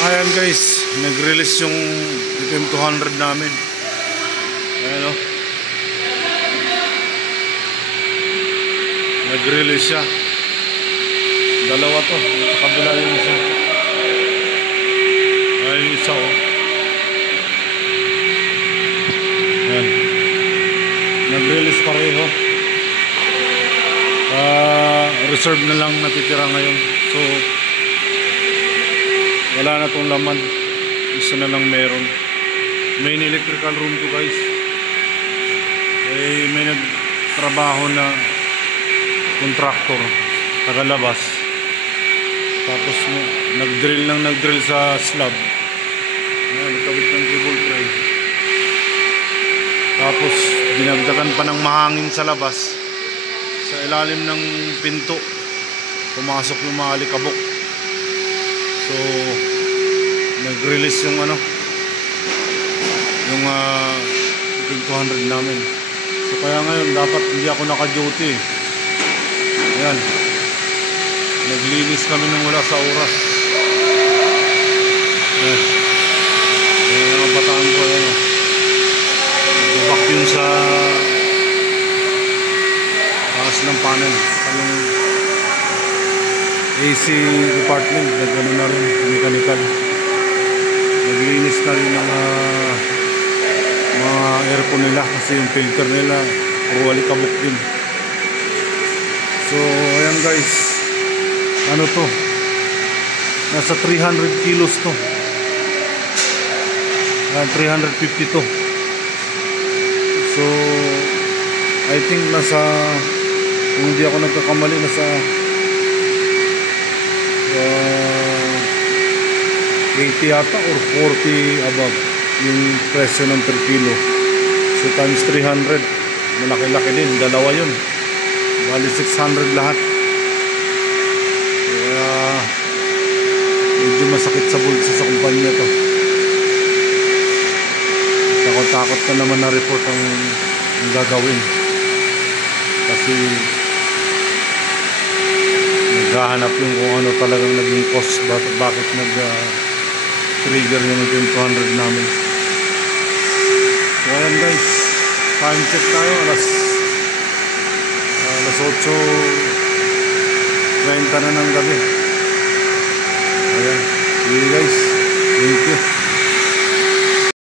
Ayan guys, nag-release yung FM200 namin. Ayan o. Nag-release siya. Dalawa to. Sa kabila yung isa. Ayan yung isa o. Ayan. Nag-release pareho. Reserve na lang natitira ngayon. So wala na tong laman, isa na lang meron. Main electrical room to guys. May nagtrabaho na contractor tagalabas, tapos nag-drill sa slab. Nagkabit ng cable tray, tapos dinagdagan pa ng mahangin sa labas. Sa ilalim ng pinto pumasok yung mga alikabok. So nag-release yung yung 200 namin. So kaya ngayon dapat hindi ako naka-duty. Ayan, naglinis kami ng wala sa oras. Ayan, ang bataan ko. Ayan, nag-vacuum sa taas ng panel. Yung AC department, nagano na rin, mechanical. Naglinis na rin ng mga aircon nila kasi yung filter nila puro alikabok din. So ayan guys, ano to, nasa 300 kilos to. 350 to. So I think nasa, kung hindi ako nagkakamali, nasa 80 yata or 40 above yung presyo ng per kilo. So times 300, malaki-laki din, dalawa yun, bali 600 lahat. Kaya medyo masakit sa bulsa sa kumpanya to. Takot-takot na naman na report ang gagawin kasi naghahanap yung kung ano talagang naging cost, bakit nag-trigger yung 200 namin. So ayan guys, time check tayo, alas 8:30 na ng gabi. Ayan, sige guys, thank you.